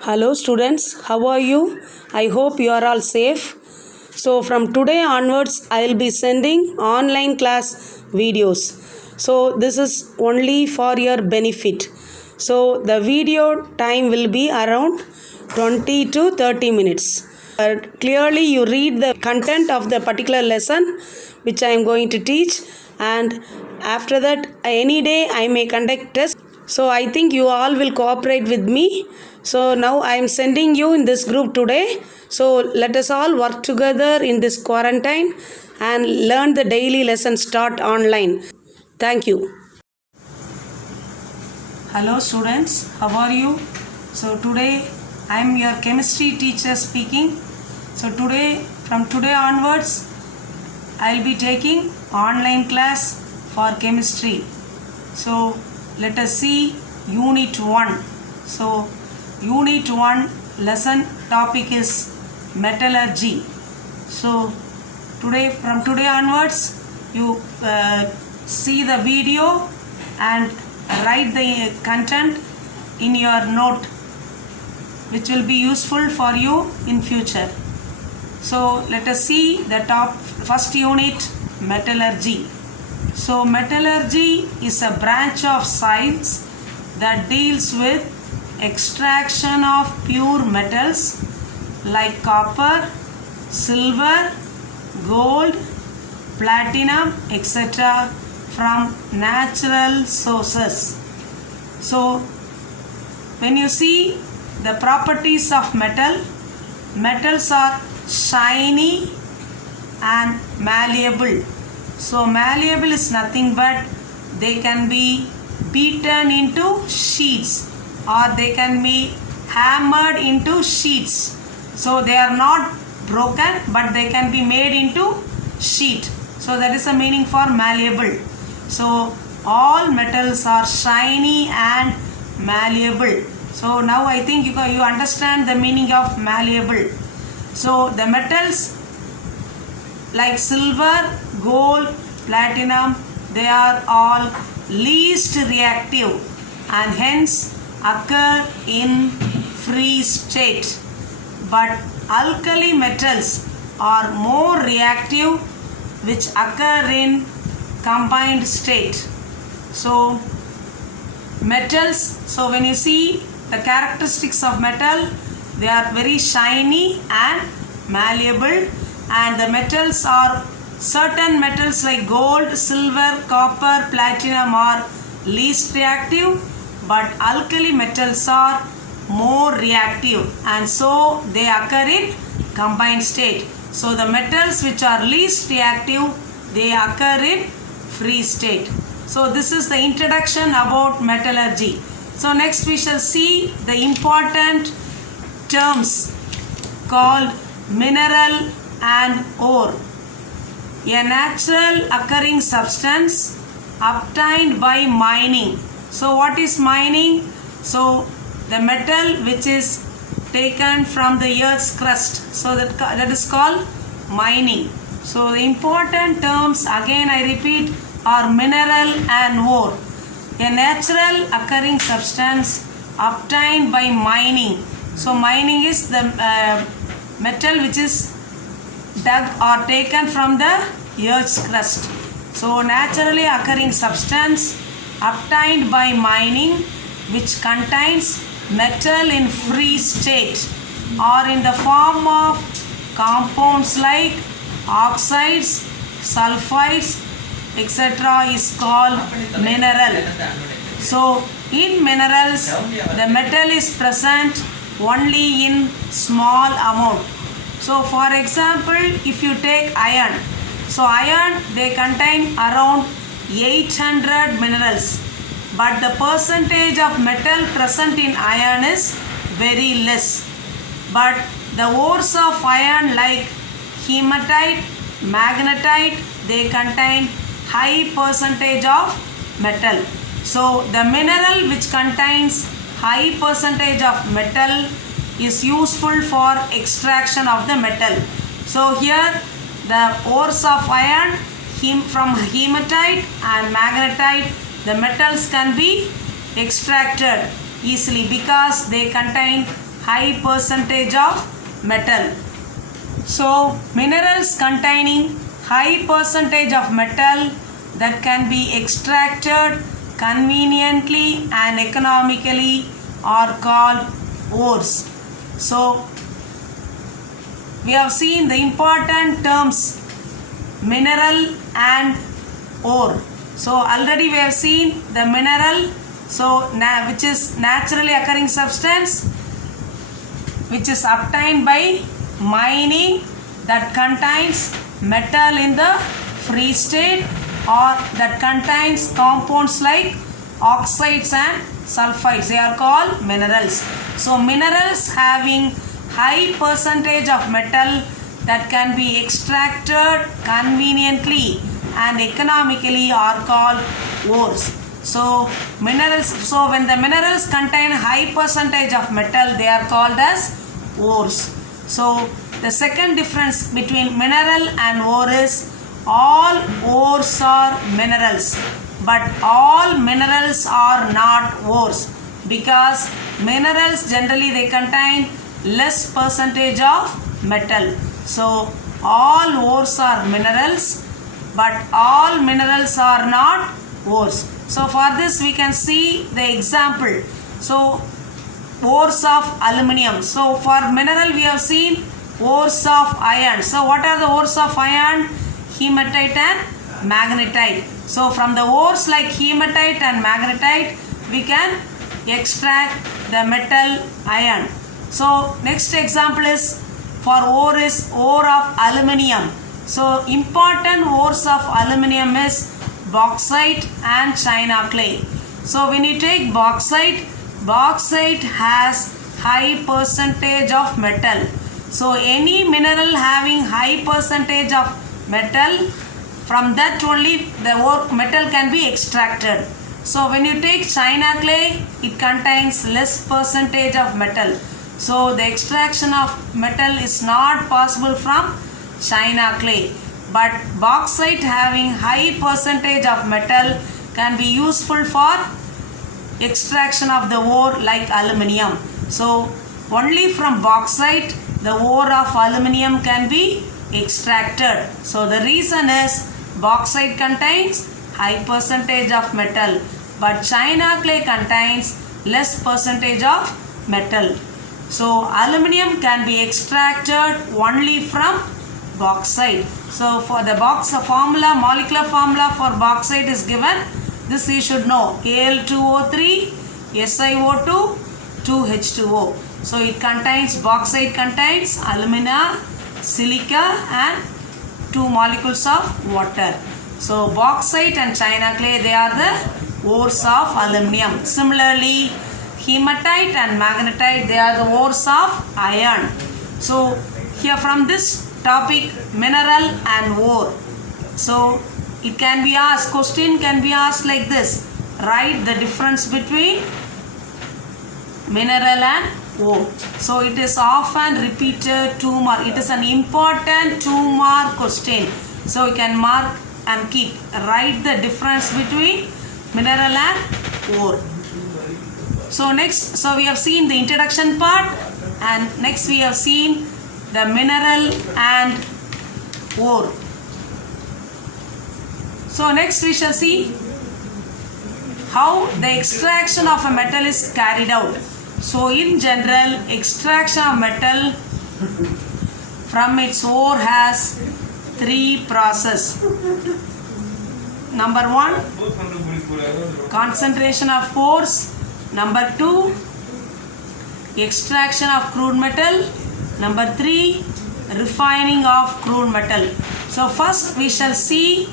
Hello students, how are you? I hope you are all safe. So from today onwards I will be sending online class videos. So this is only for your benefit. So the video time will be around 20 to 30 minutes. Clearly you read the content of the particular lesson which I am going to teach, and after that any day I may conduct tests. So I think you all will cooperate with me. So now I am sending you in this group today. So let us all work together in this quarantine and learn the daily lessons taught online. Thank you. Hello students, how are you? So today I am your chemistry teacher speaking. So from today onwards I will be taking online class for chemistry. So let us see Unit 1. So Unit 1 lesson topic is metallurgy. So from today onwards you see the video and write the content in your note, which will be useful for you in future. So let us see the first unit, metallurgy. So metallurgy is a branch of science that deals with extraction of pure metals like copper, silver, gold, platinum, etc. from natural sources. So when you see the properties of metals are shiny and malleable. So malleable is nothing but they can be beaten into sheets or they can be hammered into sheets. So they are not broken but they can be made into sheet. So that is the meaning for malleable. So all metals are shiny and malleable. So now I think you understand the meaning of malleable. So the metals like silver, gold, platinum, they are all least reactive and hence occur in free state. But alkali metals are more reactive, which occur in combined state. So metals, so when you see the characteristics of metal, they are very shiny and malleable, and the metals are certain metals like gold, silver, copper, platinum are least reactive, but alkali metals are more reactive and so they occur in combined state. So the metals which are least reactive, they occur in free state. So this is the introduction about metallurgy. So next we shall see the important terms called mineral and ore. A natural occurring substance obtained by mining. So what is mining? So the metal which is taken from the earth's crust. So that is called mining. So the important terms, again I repeat, are mineral and ore. A natural occurring substance obtained by mining. So mining is the metal which is dug or taken from the earth's crust. So naturally occurring substance obtained by mining which contains metal in free state or in the form of compounds like oxides, sulfides, etc. is called mineral. So in minerals the metal is present only in small amount. So for example, if you take iron, so iron they contain around 800 minerals, but the percentage of metal present in iron is very less. But the ores of iron like hematite, magnetite, they contain high percentage of metal. So the mineral which contains high percentage of metal is useful for extraction of the metal. So here the ores of iron from hematite and magnetite, the metals can be extracted easily because they contain high percentage of metal. So minerals containing high percentage of metal that can be extracted conveniently and economically are called ores. So we have seen the important terms mineral and ore. So already we have seen the mineral, so which is naturally occurring substance which is obtained by mining, that contains metal in the free state or that contains compounds like oxides and sulfides. They are called minerals. So minerals having high percentage of metal that can be extracted conveniently and economically are called ores. So minerals, so when the minerals contain high percentage of metal, they are called as ores. So the second difference between mineral and ore is all ores are minerals, but all minerals are not ores, because minerals generally they contain less percentage of metal. So all ores are minerals, but all minerals are not ores. So for this we can see the example. So ores of aluminium. So for mineral we have seen ores of iron. So what are the ores of iron? Hematite and magnetite. So from the ores like hematite and magnetite we can extract the metal iron. So next example is for ore is ore of aluminium. So important ores of aluminium is bauxite and china clay. So when you take bauxite, bauxite has high percentage of metal. So any mineral having high percentage of metal, from that only the metal can be extracted. So when you take china clay, it contains less percentage of metal. So the extraction of metal is not possible from china clay. But bauxite having high percentage of metal can be useful for extraction of the ore like aluminium. So only from bauxite the ore of aluminium can be extracted. So the reason is bauxite contains high percentage of metal, but china clay contains less percentage of metal. So aluminium can be extracted only from bauxite. So for the formula, molecular formula for bauxite is given. This you should know. Al2O3, SiO2, 2H2O. So it contains, bauxite contains alumina, silica and 2 molecules of water. So bauxite and china clay, they are the ores of aluminium. Similarly, hematite and magnetite, they are the ores of iron. So here from this topic, mineral and ore. So it can be asked, question can be asked like this. Write the difference between mineral and ore. So it is often repeated 2 mark. It is an important 2 mark question. So you can mark and keep. Write the difference between mineral and ore. So next, so we have seen the introduction part, and next we have seen the mineral and ore. So next we shall see how the extraction of a metal is carried out. So in general, extraction of metal from its ore has 3 processes. Number 1, concentration of ores. Number 2, extraction of crude metal. Number 3, refining of crude metal. So first we shall see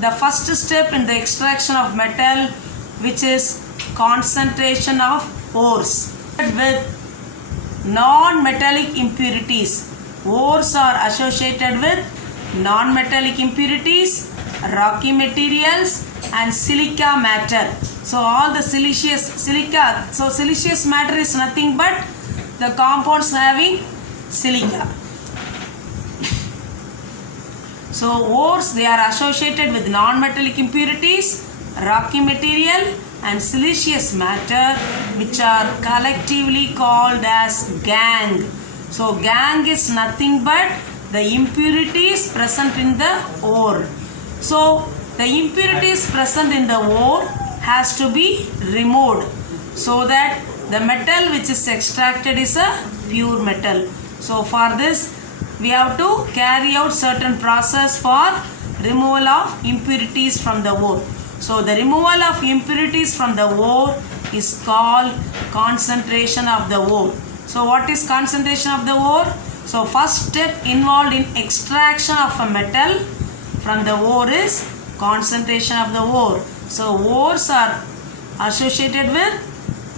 the first step in the extraction of metal, which is concentration of ores with non-metallic impurities. Ores are associated with non-metallic impurities, rocky materials and silica matter. So all the silica, so siliceous matter is nothing but the compounds having silica. So ores, they are associated with non-metallic impurities, rocky material and siliceous matter, which are collectively called as gangue. So gangue is nothing but the impurities present in the ore. So the impurities present in the ore has to be removed so that the metal which is extracted is a pure metal. So for this we have to carry out certain process for removal of impurities from the ore. So the removal of impurities from the ore is called concentration of the ore. So what is concentration of the ore? So first step involved in extraction of a metal from the ore is concentration of the ore. So ores are associated with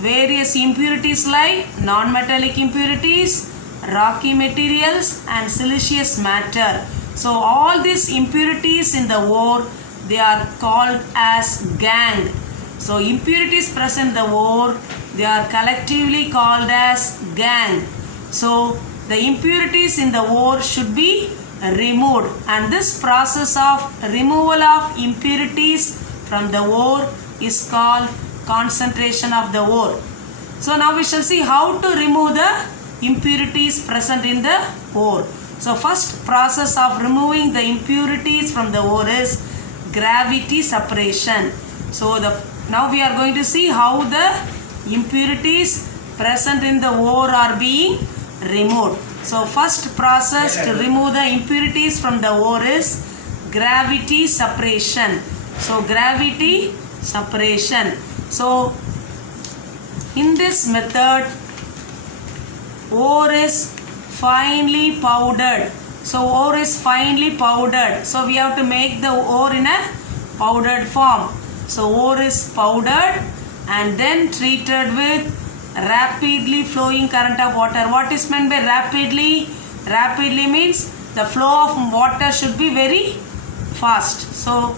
various impurities like non-metallic impurities, rocky materials and siliceous matter. So all these impurities in the ore, they are called as gangue. So impurities present in the ore, they are collectively called as gangue. So the impurities in the ore should be removed, and this process of removal of impurities from the ore is called concentration of the ore. So now we shall see how to remove the impurities present in the ore. So first process of removing the impurities from the ore is gravity separation. So now we are going to see how the impurities present in the ore are being removed. So first process to remove the impurities from the ore is gravity separation. So gravity separation. So in this method, ore is finely powdered. So ore is finely powdered. So we have to make the ore in a powdered form. So ore is powdered and then treated with rapidly flowing current of water. What is meant by rapidly? Rapidly means the flow of water should be very fast. So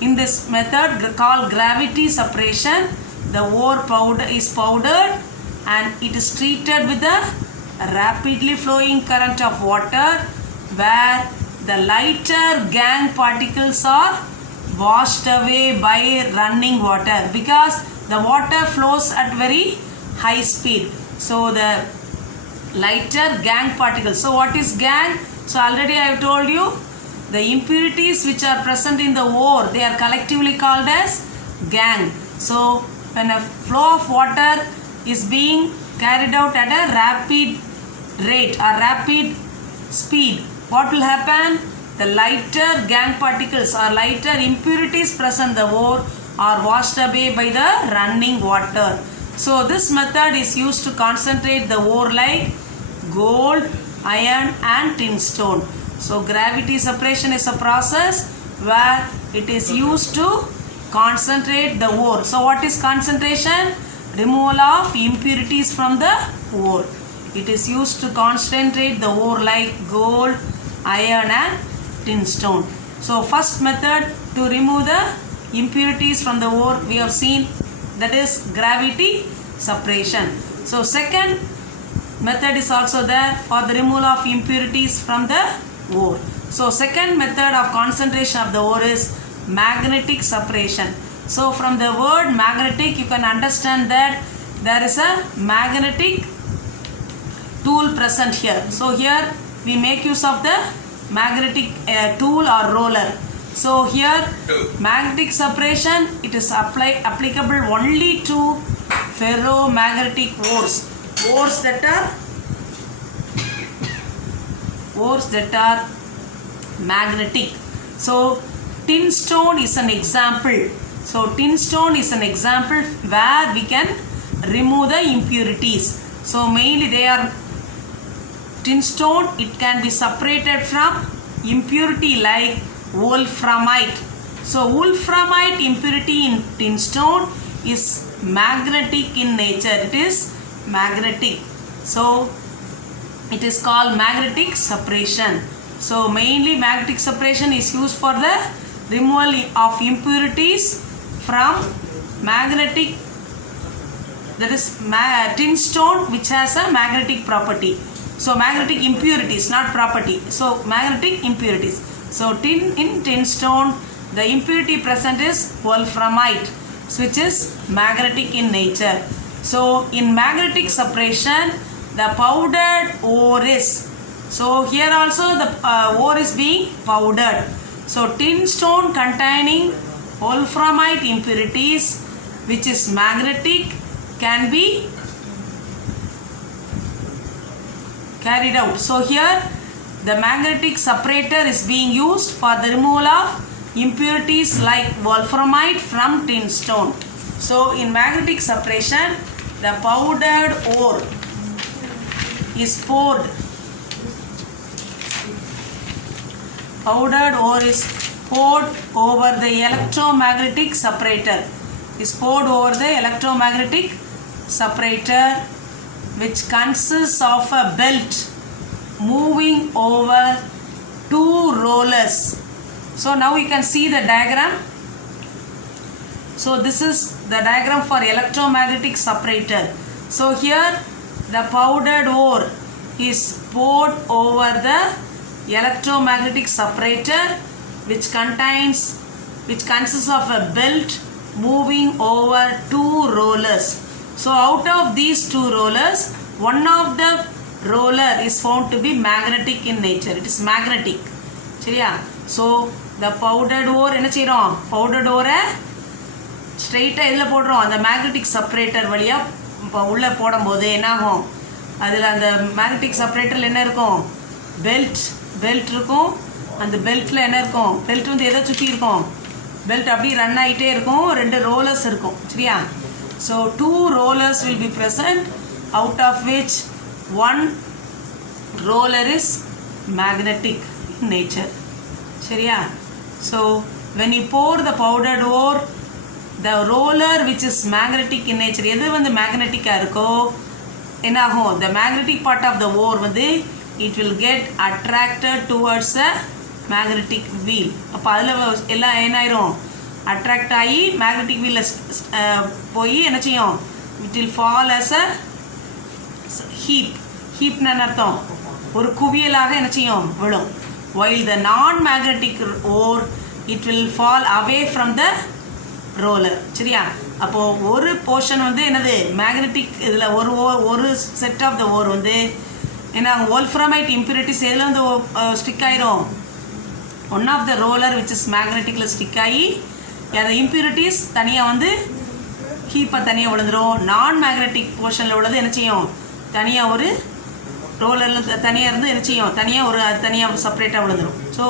in this method called gravity separation, the ore powder is powdered and it is treated with a rapidly flowing current of water where the lighter gangue particles are washed away by running water, because the water flows at very high speed. So the lighter gangue particles. So what is gangue? So already I have told you, the impurities which are present in the ore, they are collectively called as gangue. So when a flow of water is being carried out at a rapid rate or rapid speed, what will happen? The lighter gangue particles or lighter impurities present in the ore are washed away by the running water. So this method is used to concentrate the ore like gold, iron and tin stone. So gravity separation is a process where it is used to concentrate the ore. So what is concentration? Removal of impurities from the ore. It is used to concentrate the ore like gold, iron and tin stone. So first method to remove the impurities from the ore we have seen, that is gravity separation. So second method is also there for the removal of impurities from the ore. So second method of concentration of the ore is magnetic separation. So from the word magnetic you can understand that there is a magnetic tool present here. So here we make use of the magnetic tool or roller. So here magnetic separation, it is applicable only to ferromagnetic ores. Ores that are magnetic. So tin stone is an example. So tin stone is an example where we can remove the impurities. So mainly they are tin stone, it can be separated from impurity like wolframite. So wolframite impurity in tin stone is magnetic in nature. It is magnetic. So it is called magnetic separation. So mainly magnetic separation is used for the removal of impurities from magnetic, that is tin stone which has a magnetic property. So magnetic impurities, not property. So magnetic impurities. So in tin stone, the impurity present is wolframite. which is magnetic in nature. So in magnetic separation, the powdered ore is, so here also the ore is being powdered. So tin stone containing wolframite impurities which is magnetic can be carried out. So here the magnetic separator is being used for the removal of impurities like wolframite from tin stone. So in magnetic separation, the powdered ore is poured. Powdered ore is poured over the electromagnetic separator. Is poured over the electromagnetic separator, which consists of a belt moving over two rollers. So now you can see the diagram. So this is the diagram for electromagnetic separator. So here the powdered ore is poured over the electromagnetic separator, which consists of a belt moving over two rollers. So out of these two rollers, one of the roller is found to be magnetic in nature. It is magnetic. சரியா? So the powdered ore என்ன செய்றோம்? powdered ore ஸ்ட்ரெயிட்டாக இதில் போடுறோம். அந்த magnetic separator வழியாக இப்போ உள்ளே போடும்போது என்னாகும்? அதில் அந்த மேக்னெட்டிக் செப்பரேட்டரில் என்ன இருக்கும்? பெல்ட் இருக்கும். அந்த பெல்ட்டில் என்ன இருக்கும்? பெல்ட் வந்து எதை சுற்றி இருக்கும்? பெல்ட் அப்படியே ரன் ஆகிட்டே இருக்கும். ரெண்டு ரோலர்ஸ் இருக்கும். சரியா? So two rollers will be present, out of which one roller is magnetic in nature. சரியா? So when you pour the powdered ore, the roller which is magnetic in nature, எது வந்து மேக்னெட்டிக்காக இருக்கோ என்ன ஆகும்? The magnetic part of the ore வந்து it will get attracted towards a magnetic wheel. அப்போ அதில் எல்லாம் என்ன ஆயிரும்? அட்ராக்ட் ஆகி மேக்னெட்டிக் வீலில் போய் என்ன செய்யும்? It will fall as a ஹீப்னு அர்த்தம், ஒரு குவியலாக என்ன செய்யும்? விழும். while the non-magnetic ore it will fall away from the roller. சரியா? அப்போது ஒரு போர்ஷன் வந்து என்னது? மேக்னெட்டிக் இதில் ஒரு செட் ஆஃப் த ஓர் வந்து என்ன wolframite impurities எதில் வந்து ஸ்டிக் ஆயிரும்? One of the roller which is மேக்னெட்டிக்கில் ஸ்டிக் ஆகி அந்த இம்ப்யூரிட்டிஸ் தனியாக வந்து ஹீப்பை தனியாக விழுந்துடும். நான் மேக்னெட்டிக் போர்ஷனில் உள்ளது என்ன செய்யும்? தனியாக ஒரு ரோலரில் தனியாக இருந்து என்ன செய்யும்? தனியாக ஒரு அது தனியாக செப்பரேட்டாக விழுந்துடும். So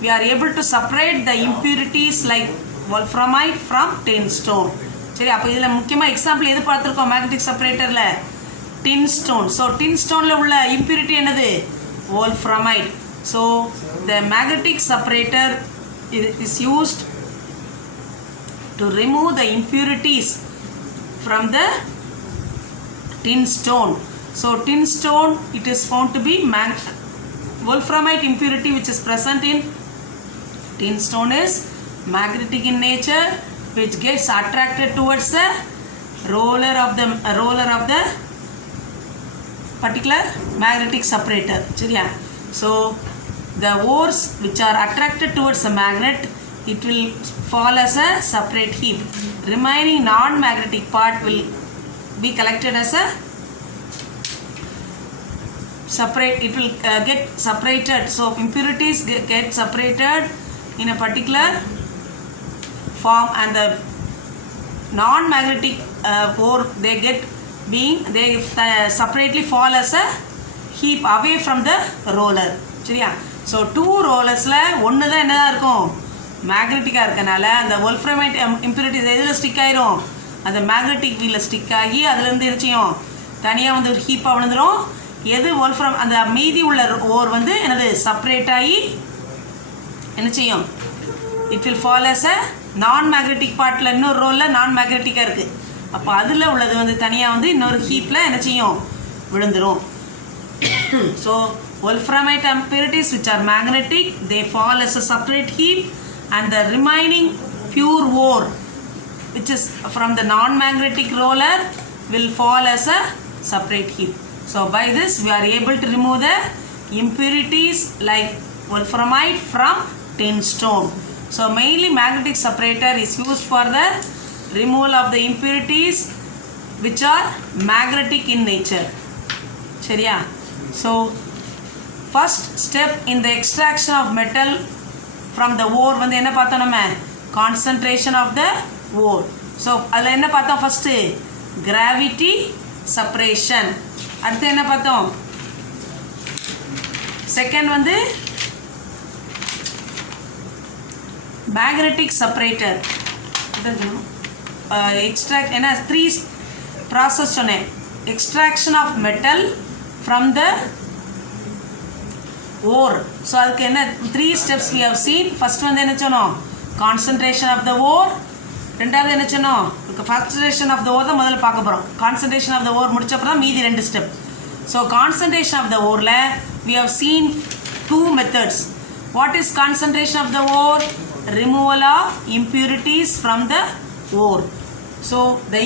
we are able to separate the impurities like wolframite from tin stone. சரி, அப்போ இதில் முக்கியமாக எக்ஸாம்பிள் எது பார்த்துருக்கோம்? மேக்னெட்டிக் செப்பரேட்டரில் tin stone. ஸோ tin ஸ்டோனில் உள்ள இம்ப்யூரிட்டி என்னது? wolframite. So the magnetic separator is used to remove the impurities from the tin stone. So tin stone, it is found to be wolframite impurity which is present in tin stone is magnetic in nature, which gets attracted towards the roller of the particular magnetic separator. சரியா? So the ores which are attracted towards the magnet, it will fall as a separate heap. Remaining non-magnetic part will be collected as a separate. It will get separated. So impurities get separated in a particular form, and the non-magnetic ore they separately fall as a heap away from the roller. சரியா? So two ரோலர்ஸில் ஒன்று தான் என்னதான் இருக்கும்? மேக்னெட்டிக்காக இருக்கனால அந்த wolframite impurities எதில் stick ஆயிரும்? அந்த மேக்னெட்டிக் வீலில் ஸ்டிக் ஆகி அதுலேருந்து இருச்சியும் தனியாக வந்து ஒரு ஹீப்பாக விழுந்துடும். எது wolfram அந்த மீதி உள்ள ஓர் வந்து என்னது? செப்பரேட் ஆகி என்ன செய்யும்? It will fall as a non magnetic பார்ட்டில் இன்னொரு ரோலில் நான் மேக்னெட்டிக்காக இருக்குது. அப்போ அதில் உள்ளது வந்து தனியாக வந்து இன்னொரு ஹீப்பில் என்ன செய்யும்? விழுந்துடும். So wolframite impurities which are magnetic, they fall as a separate heap, and the remaining pure ore which is from the non-magnetic roller will fall as a separate heap. So by this we are able to remove the impurities like wolframite from tin stone. So mainly magnetic separator is used for the removal of the impurities which are magnetic in nature. சரியா? So first step in the extraction of metal from the ore வந்து என்ன பார்த்தோம் நம்ம? Concentration of the ore. So அதில் என்ன பார்த்தோம்? first gravity separation. அடுத்து என்ன பார்த்தோம்? second வந்து magnetic separator. extract என்ன 3 process சொன்னேன். extraction of metal from the ore. So அதுக்கு என்ன 3 steps we have seen. first வந்து என்ன சொன்னோம்? concentration of the ore. ரெண்டாவது என்ன சொன்னோம்? concentration of the ore தான் முதல்ல பார்க்க போகிறோம். concentration of the ore முடிச்சப்பறம் தான் மீதி 2 step. so concentration of the ore we have seen 2 methods. what is concentration of the ore? removal of impurities from the ore. so the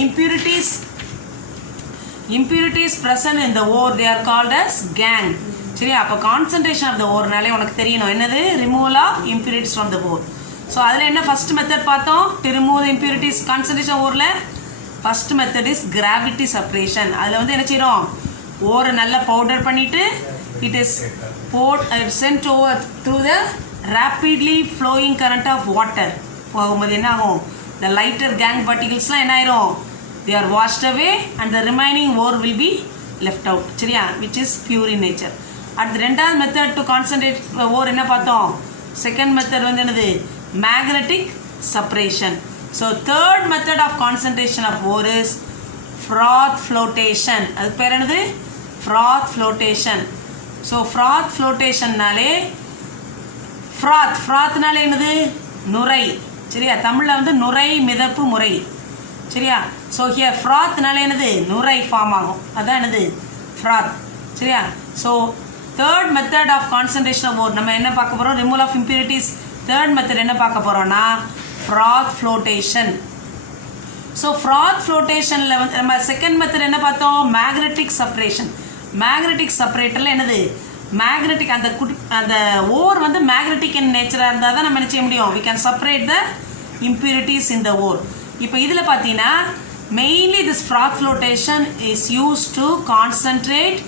impurities present in the ore, they are called as gangue. சரியா? அப்போ concentration of the ore-நாலே உனக்கு தெரியணும் என்னது? removal of impurities from the ore. So அதில் என்ன first method பார்த்தோம்? to remove the impurities concentration ore-ல first method is gravity separation. அதில் வந்து என்ன செய்கிறோம்? ore நல்லா powder பண்ணிட்டு it is sent over through the rapidly flowing current of water. போகும்போது என்ன ஆகும்? the lighter gangue particlesலாம் என்ன ஆயிரும்? they are washed away and the remaining ore will be left out. சரியா? which is pure in nature. அடுத்து ரெண்டாவது method to concentrate ஓர் என்ன பார்த்தோம்? செகண்ட் மெத்தட் வந்து என்னது? Magnetic separation. So third method of concentration of ore is froth flotation. அது பேர் என்னது? Froth flotation. ஸோ ஃப்ராத் ஃப்ளோட்டேஷன்னாலே ஃப்ராத்னாலே என்னது? நுரை. சரியா? தமிழில் வந்து நுரை மிதப்பு முறை. சரியா? ஸோ ஹியர் ஃப்ராத்னாலே என்னது? நுரை ஃபார்ம் ஆகும். அதான் என்னது? ஃப்ராத். சரியா? So third method of concentration of ore நம்ம என்ன பார்க்க போகிறோம்? Removal of impurities. Third method என்ன பார்க்க போகிறோம்னா ஃப்ராத் ஃப்ளோட்டேஷன். ஸோ ஃப்ராத் ஃப்ளோட்டேஷனில் வந்து நம்ம செகண்ட் மெத்தட் என்ன பார்த்தோம்? Magnetic separation. மேக்னெட்டிக் செப்பரேட்டரில் என்னது? மேக்னெட்டிக் அந்த ஓர் வந்து மேக்னெட்டிக் இன் நேச்சராக இருந்தால் தான் நம்ம என்ன செய்ய முடியும்? We can separate the impurities in the ore. இப்போ இதில் பார்த்தீங்கன்னா mainly this froth flotation is use to concentrate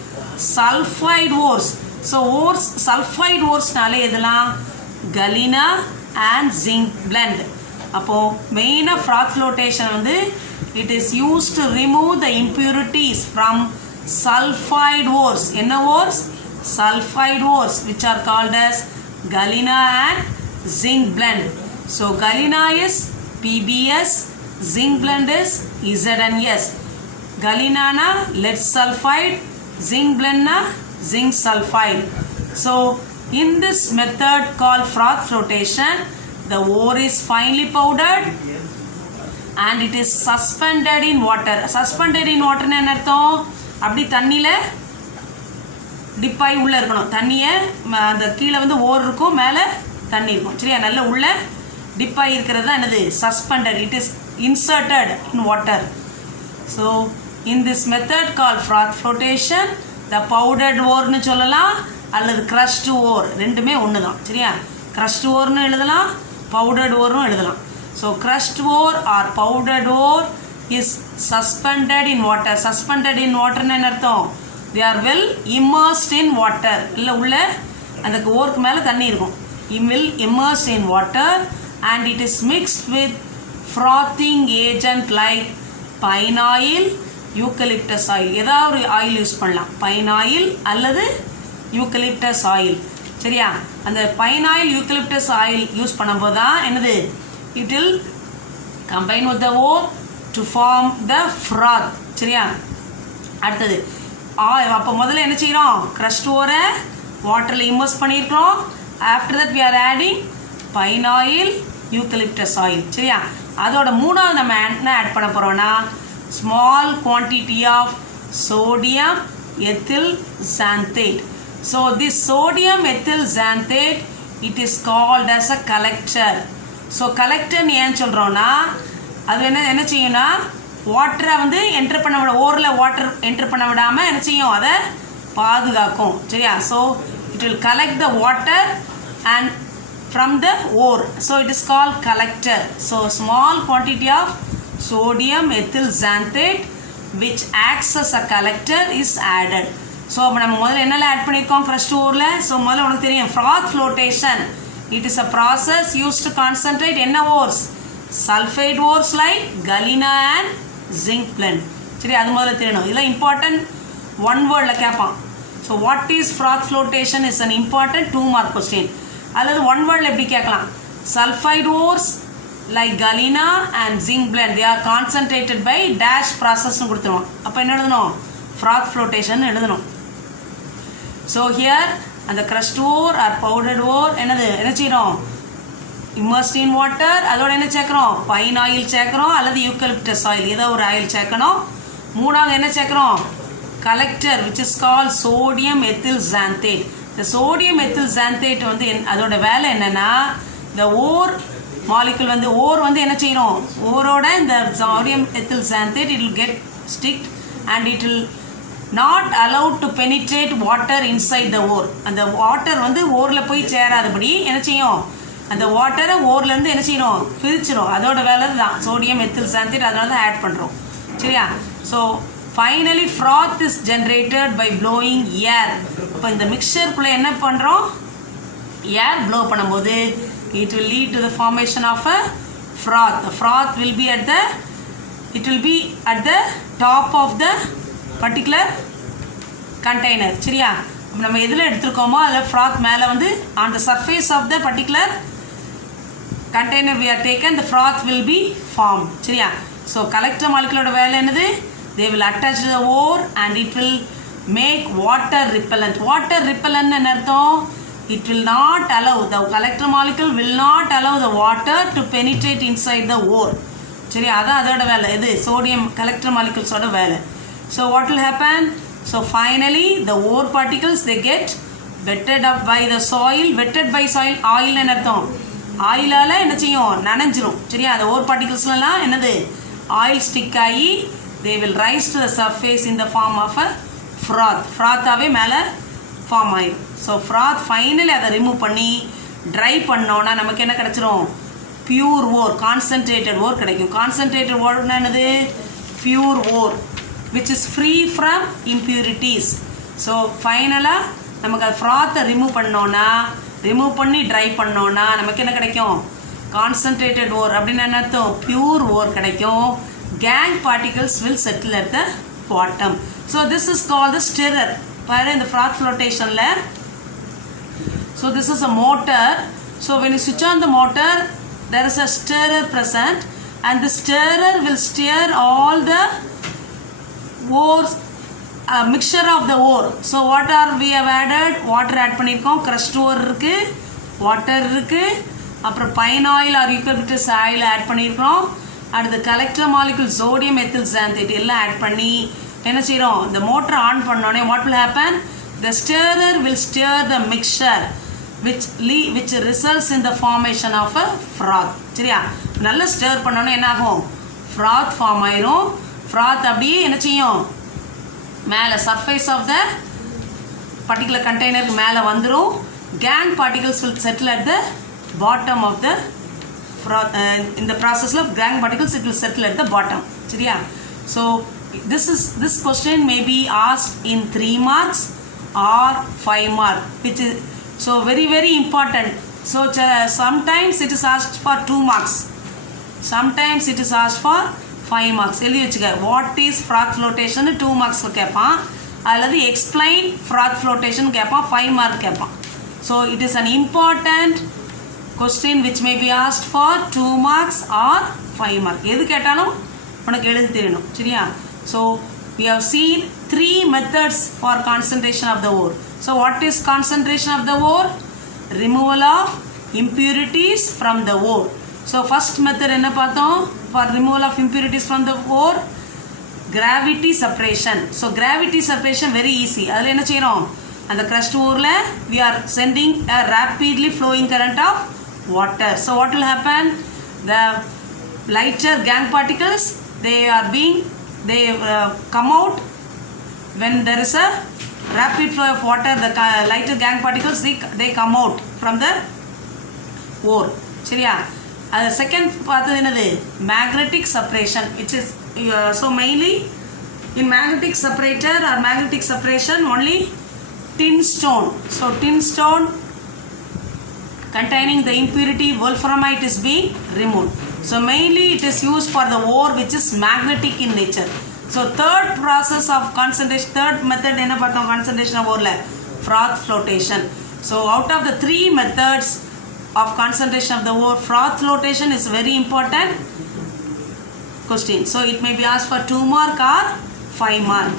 sulphide ores. So ores sulphide ஓர்ஸ்னாலே எதெல்லாம்? Galena and zinc blende. அப்போது மெயினாக ஃப்ராத் ஃப்ளோட்டேஷன் வந்து it is use to remove the impurities from sulphide ores. என்ன ores? Sulphide ores which are called as galena and zinc blend. So galena is PbS, zinc blend is ZnS. galena na lead sulfide, zinc blend na zinc sulfide. So in this method called froth flotation, the ore is finely powdered and it is suspended in water. Suspended in water என்ன அர்த்தம்? அப்படி தண்ணியில் டிப்பாகி உள்ளே இருக்கணும். தண்ணியை அந்த கீழே வந்து ஓர் இருக்கும், மேலே தண்ணி இருக்கும். சரியா? நல்ல உள்ளே டிப்பாகி இருக்கிறது தான் என்னது? Suspended. It is inserted in water. So in this method call froth flotation the powdered ஓர்னு சொல்லலாம் அல்லது க்ரஷ்டு ஓர், ரெண்டுமே ஒன்று தான். சரியா? க்ரஷ்டு ஓர்னு எழுதலாம், பவுடர்ட் ஓர்னும் எழுதலாம். So crushed ore or powdered ore is suspended in water. Suspended in வாட்டர்னு என்ன அர்த்தம்? they are well immersed in water. இல்லை உள்ள அந்த ஓருக்கு மேலே தண்ணி இருக்கும். will immersed in water and it is mixed with frothing agent like pine oil, eucalyptus oil. ஏதாவது ஒரு ஆயில் யூஸ் பண்ணலாம். பைன் ஆயில் அல்லது யூக்கலிப்டஸ் ஆயில். சரியா? அந்த pine oil eucalyptus oil use பண்ணும்போது தான் என்னது? it will combine with the ore to form the froth. சரியா? அடுத்தது அப்போ முதல்ல என்ன செய்கிறோம்? க்ரஷ்ட் ஓரை வாட்டரில் இம்மர்ஸ் பண்ணியிருக்கிறோம். After that we are adding pine oil, eucalyptus oil. சரியா? அதோட மூணாவது நம்ம என்ன ஆட் பண்ண போகிறோம்னா small quantity of sodium ethyl xanthate. So this sodium ethyl xanthate it is called as a collector. ஸோ கலெக்டர்னு ஏன் சொல்கிறோன்னா அது என்ன செய்யும்னா வாட்டரை வந்து என்டர் பண்ண விட ஓரில் வாட்டர் என்டர் பண்ண விடாமல் என்ன செய்யும்? அதை பாதுகாக்கும். சரியா? So it will collect the water and from the ore. So it is called collector. So small quantity of sodium ethyl xanthate which acts as a collector is added. So அப்போ நம்ம முதல்ல என்னெல்லாம் ஆட் பண்ணியிருக்கோம் crushed oreல. So முதல்ல உனக்கு தெரியும் froth flotation. It is a process used to concentrate என்ன ores? Sulfate ores like galena and zinc blende. சரி, அது முதல்ல தெரியணும். இதில் இம்பார்ட்டன்ட் ஒன் வேர்டில் கேட்பான். So what is froth flotation is an important 2 mark question. அல்லது ஒன் வேர்டில் எப்படி கேட்கலாம்? Sulfide ores like galena and zinc blende, they are concentrated by dash process னு கொடுத்துருவோம். அப்போ என்ன எழுதணும்? froth flotation எழுதணும். ஸோ ஹியர் அந்த crushed ore or powdered ore என்ன செய்யணும்? immersed in water. அதோட என்ன சேர்க்குறோம்? பைன் ஆயில் சேர்க்குறோம் அல்லது யூக்கலிப்டஸ் ஆயில், ஏதோ ஒரு ஆயில் சேர்க்கணும். மூணாவது என்ன சேர்க்குறோம்? Collector which is called sodium ethyl xanthate. இந்த sodium ethyl xanthate வந்து அதோட வேலை என்னென்னா, இந்த ஓர் மாலிகுல் வந்து ஓர் வந்து என்ன செய்யணும்? ஓரோட இந்த sodium ethyl xanthate it will get stick and it will not allowed to penetrate water inside the ore. அந்த வாட்டர் வந்து ஓரில் போய் சேராதபடி என்ன செய்யும்? அந்த வாட்டரை ஓர்லேருந்து என்ன செய்யணும்? பிரிச்சிடும். அதோட வேலை தான் சோடியம் எத்தில் சாந்தேட், அதனால தான் ஆட் பண்ணுறோம். சரியா? So finally froth is generated by blowing air. இப்போ இந்த மிக்சருக்குள்ளே என்ன பண்ணுறோம்? ஏர் ப்ளோ பண்ணும்போது it will lead to the formation of a froth. The froth will be at the top of the particular container. சரியா? நம்ம எதில் எடுத்துருக்கோமோ அதில் froth மேலே வந்து on the surface of the particular container we are taken, the froth will be formed. சரியா? So collector மாலிகுலோட வேலை என்னது? they will attach to the ore and it will make water repellent. water repellent என்ன அர்த்தம்? it will not allow, the collector molecule will not allow the water to penetrate inside the ore. சரி, அதான் அதோட வேலை. இது sodium collector மாலிகுல்ஸோட வேலை. So what will happen? So finally the ore particles they get wetted up by the soil. wetted by soil, oil என்ன அர்த்தம்? ஆயிலால் என்ன செய்யும்? நனைஞ்சிரும். சரியா? அந்த ஓர் பார்ட்டிகல்ஸ்லாம் என்னது? ஆயில் ஸ்டிக் ஆகி they will rise to the surface in the form of a froth. ஃப்ராத்தாகவே மேலே form ஆயிடும். ஸோ ஃப்ராத் ஃபைனலி அதை ரிமூவ் பண்ணி ட்ரை பண்ணோன்னா நமக்கு என்ன கிடச்சிரும்? பியூர் ஓர், கான்சன்ட்ரேட்டட் ஓர் கிடைக்கும். கான்சன்ட்ரேட்டட் ஓர்னா என்னது? Pure ore which is free from impurities. So ஃபைனலாக நமக்கு அது ஃப்ராத்தை ரிமூவ் பண்ணி ட்ரை பண்ணோன்னா நமக்கு என்ன கிடைக்கும்? கான்சன்ட்ரேட்டட் ஓர் அப்படின்னு என்ன அர்த்தம்? பியூர் ஓர் கிடைக்கும். gang particles will settle at the bottom. So this is called the stirrer. பாரு இந்த froth flotationல. So this is a motor. So when you switch on the motor, there is a stirrer present and the stirrer will stir all the ores, mixture of the ore. So what are we have added? Water add பண்ணியிருக்கோம். crushed ore இருக்கு, water இருக்கு, அப்புறம் pine oil or eucalyptus oil add பண்ணியிருக்கோம். அடுத்து collector molecule sodium ethyl xanthate எல்லாம் add பண்ணி என்ன செய்கிறோம்? இந்த மோட்டரை ஆன் பண்ணோடனே what will happen? The stirrer will stir the mixture which results in the formation of a froth. சரியா? நல்லா ஸ்டர் பண்ணோன்னே என்ன ஆகும்? froth ஃபார்ம் ஆயிரும். froth அப்படியே என்ன செய்யும்? மேலே சர்ஃபேஸ் ஆஃப் த பர்டிகுலர் கண்டெய்னருக்கு மேலே வந்துடும். gang particles will settle at the bottom of the froth. In the process of gang particles it will settle at the bottom. சரியா? So this question may be asked in 3 marks or 5 mark, which is so very very important. So sometimes it is asked for 2 marks, sometimes it is asked for 5 marks. எழுதி வச்சுக்க. What is froth flotation 2 marks கேட்பான், அல்லது explain froth flotation கேட்பான், 5 mark கேட்பான். So it is an important question which may be asked for 2 marks or 5 mark. எது கேட்டாலும் உனக்கு எழுதி தெரியணும். சரியா? So we have seen 3 methods for concentration of the ore. So what is concentration of the ore? Removal of impurities from the ore. So first method என்ன பார்த்தோம்? For removal of impurities from the ore, gravity separation. So gravity separation very easy. அதில் என்ன செய்கிறோம்? அந்த crushed oreல we are sending a rapidly flowing current of water. So what will happen? The lighter gang particles they come out when there is a rapid flow of water. The lighter gang particles they come out from the ore. சரியா? அது second பார்த்தது என்னது magnetic separation which is so mainly in magnetic separator or magnetic separation only tin stone. So tin stone containing the impurity wolframite is being removed. So mainly it is used for the ore which is magnetic in nature. So third process of concentration, third method என்ன பார்த்தோம் concentration of ore froth flotation. So out of the three methods of concentration of the ore, froth flotation is very important question. So it may be asked for 2 mark or 5 mark.